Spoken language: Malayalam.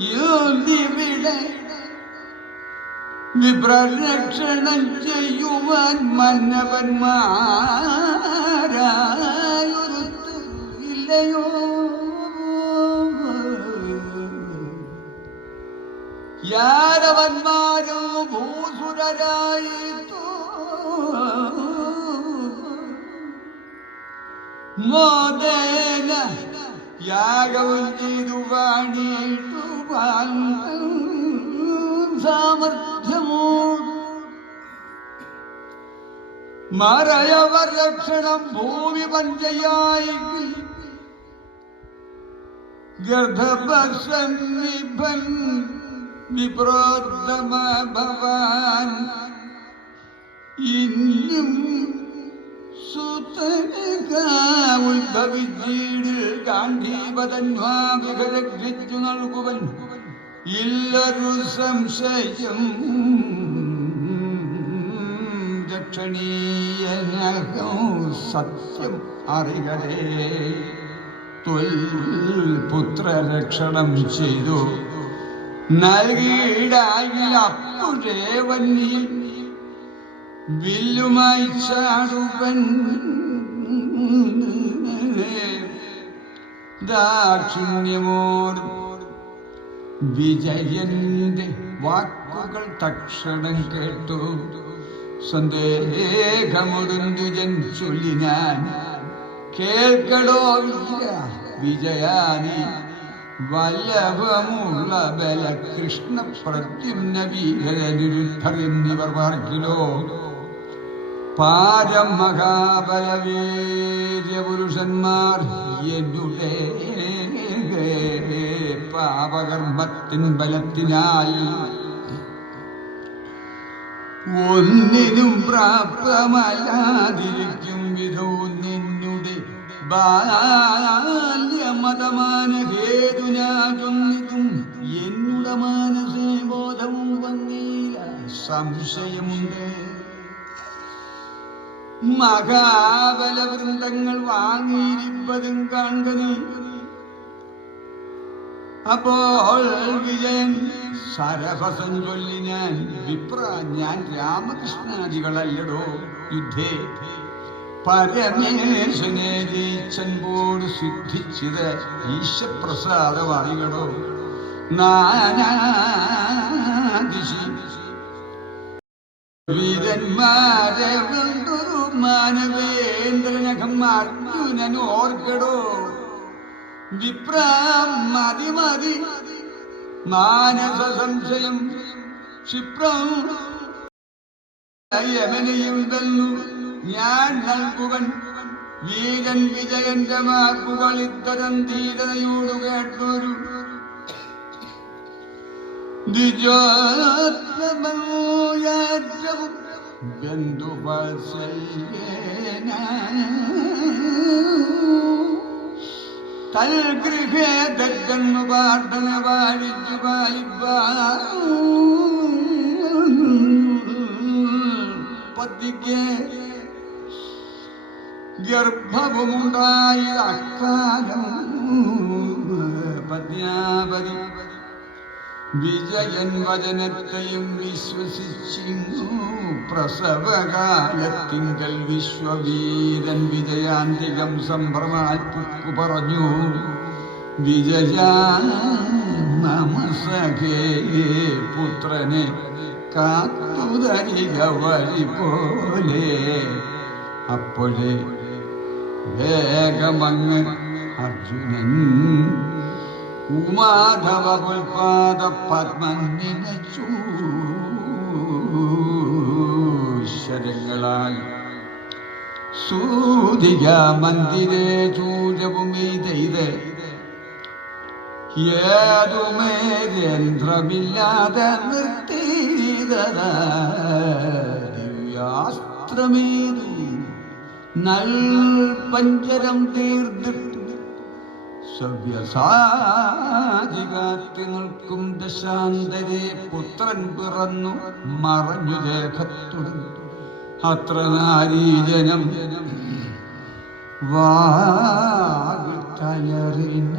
ഇവിടെ വിപ്രരക്ഷണം ചെയ്യുവാൻ മന്നവന്മാരായൊരുത്തരില്ലയോ? യാരവന്മാരോ ഭൂസുരരായിട്ടോ മോദേന യാഗവും ചെയ്തു പാടിയിട്ടു സാമർഥ്യമോ മറയവർ രക്ഷണം ഭൂമി പഞ്ചയായി ഗർഭപക്ഷൻ വിഭൻ വിപ്രോത്തമ ഭവാൻ ഇന്നും ഉത്ഭവിച്ചീടിൽ ഗാന്ധീപതന്വാഭിരക്ഷിച്ചു നൽകുവൻ ഇല്ലൊരു സംശയം രക്ഷണീയനകം സത്യം അറികടേ പുത്രരക്ഷണം ചെയ്തു നൽകിയിടാകിൽ അപ്പുഴേ വന്നി വില്ലുമായി ചാടുവൻ ദാക്ഷിണ്യമോർ വിജയന്റെ വാക്കുകൾ തക്ഷണം കേട്ടു സന്ദേഹമൊടുന്തുജൻ ചൊല്ലിനാൻ കേൾക്കടോ വിജയാനി വല്ലഭമുള്ള ബല കൃഷ്ണ പ്രത്യുമ്ന വീരനിരുദ്ധർ എന്നിവർ പാർക്കിലോ പാരം മഹാബലവീര്യപുരുഷന്മാർ എന്നുടെ പാപകർമ്മത്തിൻ ബലത്തിനാൽ ഒന്നിനും പ്രാപ്തമല്ലാതിരിക്കും വിധവും നിന്നുടെ ബാല്യമതമാന ഹേതുനാകുന്നതും എന്നുടെ മാനസേ ബോധവും വന്നീല സംശയമുണ്ട്. മഹാബലവൃന്ദങ്ങൾ വാങ്ങിയിരിപ്പതും കാണുക നീ. അപ്പോൾ വിജയൻ സരഭസം ചൊല്ലിനാൻ വിപ്ര ഞാൻ രാമകൃഷ്ണാദികളല്ലടോ യുദ്ധേ പരമേശനെ ജയിച്ചൻപോട് സിദ്ധിച്ചത് ഈശപ്രസാദമായിടോ. നാനാദിശി വീരന്മാരെ വെണ്ടൊരു മാനവേന്ദ്രനകം അർജുനൻ ഓർക്കടോ. വിപ്രം മതി മതി മാനസ സംശയം ക്ഷിപ്രം യമനയും തന്നു ഞാൻ നൽകുവൻ. വീരൻ വിജയന്റെ വാക്കുകൾ ഇത്തരം ധീരതയോട് കേട്ടൊരു ദ്വിജോത്മമോയാറ്റവും ബന്ധുവത്സല്യേന തൽഗൃഹേ ദഗ്ഗന്നു പ്രാർത്ഥന പാലിച്ചു പതിക്ക് ഗർഭവുമുണ്ടായ അക്കാലം പദ്യാപതി വിജയൻ വചനത്തെയും വിശ്വസിച്ചിങ്ങു പ്രസവകാലത്തിങ്കൽ വിശ്വവീരൻ വിജയാന്തികം സംഭ്രമാൽപ്പു പറഞ്ഞു. വിജയാ നമസഖേ പുത്രനെ കാത്തുതരിക വഴി പോലെ. അപ്പോഴേ വേഗമങ്ങ് അർജുനൻ ഉമാധവ പുൽപാദ പത്മനിനച്ചു ശരങ്ങളാൽ സൂതിക മന്ദിരേ ചൂരഭൂമിതെയ്ത് ഏതുമേന്ദ്രമില്ലാതെ നിർത്തിയത ദിവ്യാസ്ത്രമേതു നൽ പഞ്ചരം തീർന്നിട്ട് സവ്യസാചികാത്തി നിൽക്കും ദശാന്തരെ പുത്രൻ പിറന്നു മറഞ്ഞു ദേഹത്തുടൻ. അത്ര നാരീജനം വാകലറിന